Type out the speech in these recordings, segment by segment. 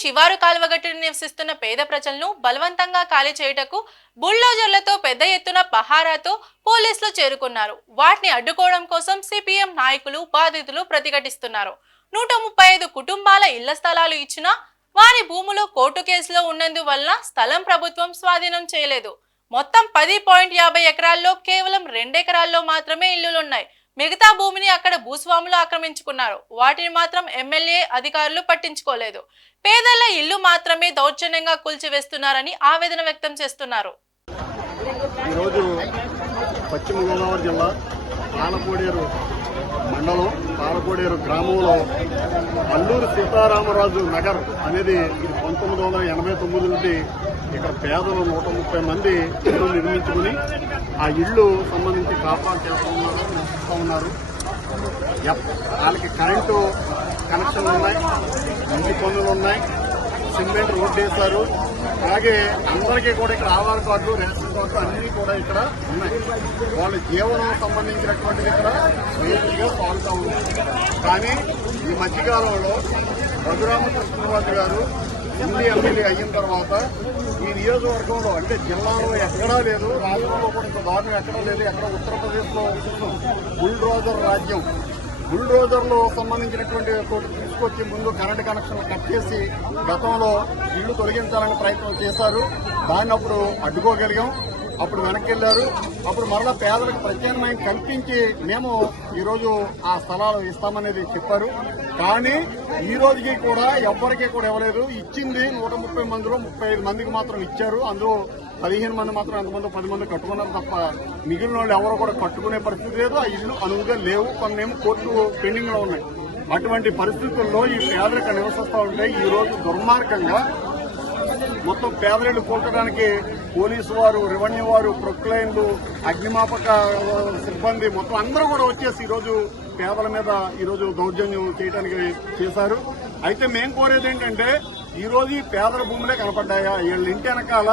శివారు కాల్వగట్టును నివసిస్తున్న పేద ప్రజలను బలవంతంగా ఖాళీ చేయుటకు బుల్డోజర్లతో పెద్ద ఎత్తున పహారాతో పోలీసులు చేరుకున్నారు. వాటిని అడ్డుకోవడం కోసం సిపిఎం నాయకులు బాధితులు ప్రతిఘటిస్తున్నారు. 135 కుటుంబాల ఇళ్ల స్థలాలు ఇచ్చినా వారి భూములు కోర్టు కేసులో ఉన్నందువల్ల స్థలం ప్రభుత్వం స్వాధీనం చేయలేదు. మొత్తం 10.50 ఎకరాల్లో కేవలం 2 ఎకరాల్లో మాత్రమే ఇళ్లులున్నాయి. మిగతా భూమిని అక్కడ భూస్వాములు ఆక్రమించుకున్నారు. వాటిని మాత్రం ఎమ్మెల్యే అధికారులు పట్టించుకోలేదు. పేదల ఇల్లు మాత్రమే దౌర్జన్యంగా కూల్చివేస్తున్నారని ఆవేదన వ్యక్తం చేస్తున్నారు. ఈరోజు పశ్చిమ గోదావరి జిల్లా పాలకోడేరు మండలం పాలకోడేరు గ్రామంలో అల్లూరు సీతారామరాజు నగర్ అనేది 1989 నుండి ఇక్కడ పేదలు 130 మంది ఇల్లు నిర్మించుకుని ఆ ఇళ్లు సంబంధించి కాపాడు చేస్తూ ఉన్నారు. వాళ్ళకి కరెంటు కనెక్షన్లు ఉన్నాయి, ఇంటి పన్నులు ఉన్నాయి, సిమెంట్ రోడ్డు వేశారు. అలాగే అందరికీ కూడా ఇక్కడ ఆధార్ కార్డు, రేషన్ కార్డు అన్ని కూడా ఇక్కడ ఉన్నాయి. వాళ్ళ జీవనం సంబంధించినటువంటిది ఇక్కడ స్వేచ్ఛగా సాగుతూ ఉంది. కానీ ఈ మధ్యకాలంలో రఘురామకృష్ణరాజు గారు ఎమ్మెల్యే అయిన తర్వాత ఈ నియోజకవర్గంలో అంటే జిల్లాలో ఎక్కడా లేదు, రాష్ట్రంలో కూడా ఇంత దారుణం ఎక్కడా లేదు. ఎక్కడ ఉత్తరప్రదేశ్లో బుల్డోజర్ రాజ్యం. బుల్డోజర్లో సంబంధించినటువంటి తీసుకొచ్చి ముందు కరెంటు కనెక్షన్ కట్ చేసి గతంలో ఇళ్లు తొలగించాలని ప్రయత్నం చేశారు. దాన్ని అప్పుడు అడ్డుకోగలిగాం. అప్పుడు వెనక్కి వెళ్లారు. అప్పుడు మరలా పేదలకు ప్రత్యామ్నాయం కల్పించి మేము ఈరోజు ఆ స్థలాలు ఇస్తామనేది చెప్పారు. కానీ ఈ రోజుకి కూడా ఎవ్వరికీ కూడా ఇవ్వలేదు. ఇచ్చింది 130 మందిలో 35 మందికి మాత్రం ఇచ్చారు. అందులో 15 మంది మాత్రం ఎంతమంది 10 మంది కట్టుకున్నారు తప్ప మిగిలిన వాళ్ళు ఎవరు కూడా కట్టుకునే పరిస్థితి లేదు. ఆ ఇల్లు అనువుగా లేవు. కొన్నేమో కోర్టు పెండింగ్ లో ఉన్నాయి. అటువంటి పరిస్థితుల్లో ఈ పేదరిక నివసిస్తూ ఉంటే ఈ రోజు దుర్మార్గంగా మొత్తం పేదరిళ్ళు కూల్చడానికి పోలీసు వారు, రెవెన్యూ వారు, ప్రొక్లైన్లు, అగ్నిమాపక సిబ్బంది మొత్తం అందరూ కూడా వచ్చేసి ఈరోజు పేదల మీద ఈరోజు దౌర్జన్యం చేయడానికి చేశారు. అయితే మేం కోరేది ఏంటంటే ఈ రోజు ఈ పేదల భూములే కనపడ్డాయా? వీళ్ళ ఇంటి వెనకాల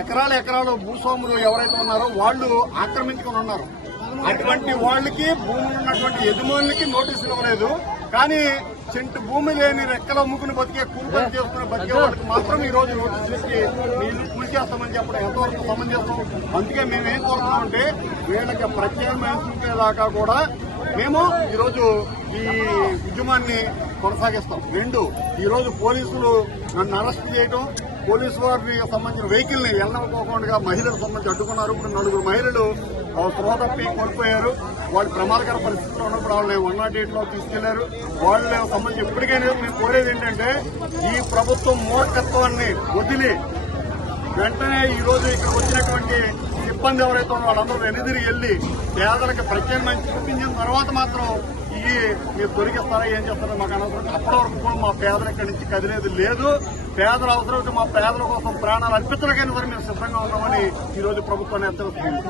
ఎకరాలు భూస్వాములు ఎవరైతే ఉన్నారో వాళ్ళు ఆక్రమించుకుని ఉన్నారు. అటువంటి వాళ్ళకి భూములు ఉన్నటువంటి యజమానులకి నోటీసులు ఇవ్వలేదు. కానీ చెంటు భూమి లేని రెక్కల ముగ్గుని బతికే కూలిపని చేస్తున్న బతికే వాళ్ళకి మాత్రం ఈ రోజు నోటీసులు ఇచ్చి నీళ్లు కూలి చేస్తామని చెప్పడం ఎంతవరకు సమంజసం? అందుకే మేమేం కోరుతున్నామంటే వీళ్ళకి ప్రత్యామ్నాయం చూపేదాకా కూడా మేము ఈరోజు ఈ ఉద్యమాన్ని కొనసాగిస్తాం. 2, ఈరోజు పోలీసులు నన్ను అరెస్ట్ చేయడం, పోలీసు వారికి సంబంధించిన వెహికల్ ని వెళ్ళకపోకుండా మహిళలకు సంబంధించి అడ్డుకున్నారు. ఇప్పుడు 4 మహిళలు స్పృహ తప్పి కోల్పోయారు. వాళ్ళు ప్రమాదకర పరిస్థితిలో ఉన్నప్పుడు వాళ్ళని 108లో తీసుకెళ్లారు. వాళ్ళకి సంబంధించి ఎప్పటికైనా మేము కోరేది ఏంటంటే ఈ ప్రభుత్వం మూర్ఖత్వాన్ని వదిలి వెంటనే ఈ రోజు ఇక్కడ వచ్చినటువంటి సిబ్బంది ఎవరైతే ఉన్నారో వాళ్ళందరూ వెనుదిరిగి వెళ్లి పేదలకు ప్రత్యేకమైన చూపించిన తర్వాత మాత్రం ఇవి మీరు తొలగిస్తారా ఏం చేస్తారో మాకు అనవసరం. అప్పటి వరకు కూడా మా పేదలు ఇక్కడి నుంచి కదిలేదు లేదు. పేదల అవసరం మా పేదల కోసం ప్రాణాలు అర్పించడానికైనా సరే మేము సిద్ధంగా ఉన్నామని ఈ రోజు ప్రభుత్వాన్ని హెచ్చరిస్తుంది.